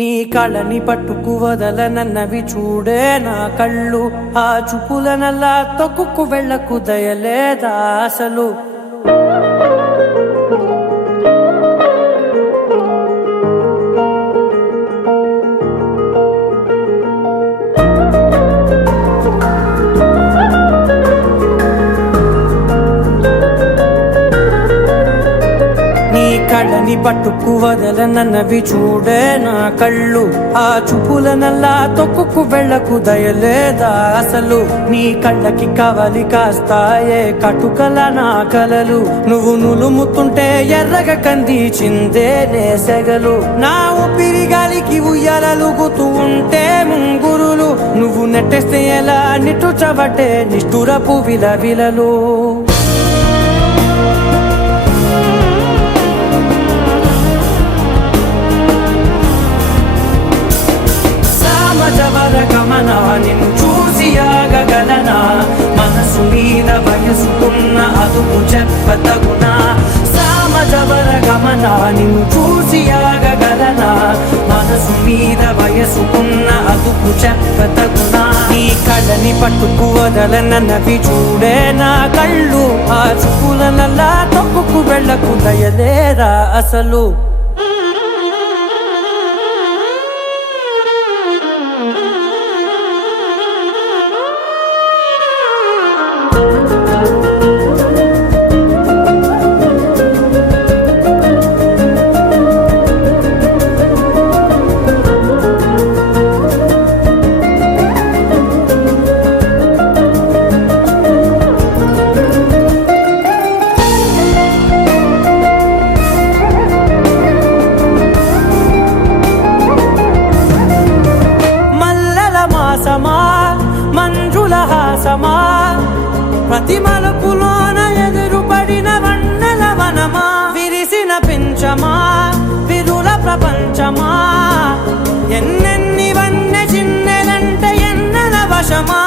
నీ కళ్ళని పట్టుకు వదలనన్నవి చూడే నా కళ్ళు, ఆ చూపులనల్లా తొక్కుకు వెళ్ళకు దయలేదా అసలు. కళ్ళని పట్టుకు వదలనన్నవి చూడే నా కళ్ళు, ఆ చూపులనల్లా తొక్కుకు వెళ్ళకు దయలేదా అసలు. నీ కళ్ళకి కవలి కాస్తాయే కటుకల నా కలలు, నువ్వు నులుముతుంటే ఎర్రగ కందిచిందే నేసెగలు. నా ఊపిరి గాలికి ఉయ్యాలలుగుతూ ఉంటే ముంగురులు, నువ్వు నెట్టేస్తే ఎలా నిట్టుచబట్టే నిష్ఠురపు విలవిలలు. గమనా నిన్ను చూసి ఆగగలనా, మనసు మీద వయసుకున్న అదుపు చెప్పతగునా. సామజవర గమనా నిన్ను చూసి ఆగగలనా, మనసు మీద వయసుకున్న అదుపు చెప్పతగునా. నీ కళ్ళని పట్టుకు వదలనన్నవి చూడే నా కళ్ళు, ఆ చూపులనల్లా తొక్కుకు వెళ్ళకు దయలేరా అసలు. మంజుల హాసమా ప్రతి మలుపులోన ఎదురుపడిన వన్నెల వనమా, విరిసిన పించమా విరుల ప్రపంచమా, ఎన్నెన్ని వన్నె చిన్నెలంటే ఎన్నెల వశమా.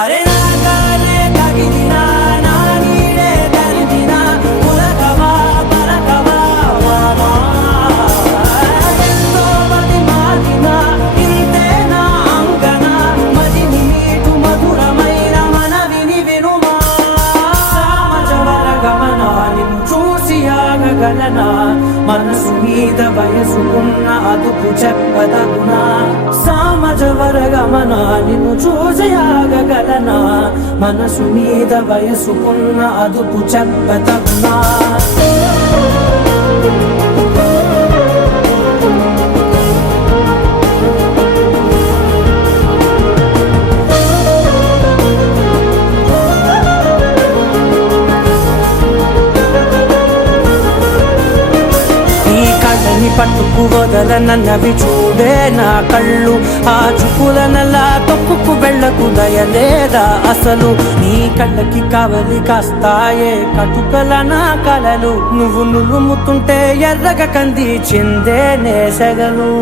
అరే నాగాలే తగిలినా నా నీడే తరిమినా, పులకవా పలకవా వామా, ఎంతో మది మారినా ఇంతే నా అంగన, మదిని నీటు మధురమైన మనవిని వినుమా. సామజవర గమనా నిన్ను చూసి ఆగగలనా, మనసు మీద వయసుకున్న అదుపు చెప్పదగునా. సామజవర గమనా నిన్ను చూసి ఆగగలనా, మనసు మీద వయసుకున్న అదుపు చెప్పదగునా. పట్టుకు వదలనన్నవి చూడే నా కళ్ళు, ఆ చూపులనల్లా తొక్కుకు వెళ్ళకు దయలేదా అసలు. నీ కళ్ళకి కవలి కాస్తాయే కటుకల నా కలలు, నువ్వు నులుముతుంటే ఎర్రగ కందిచిందే నేసెగలు.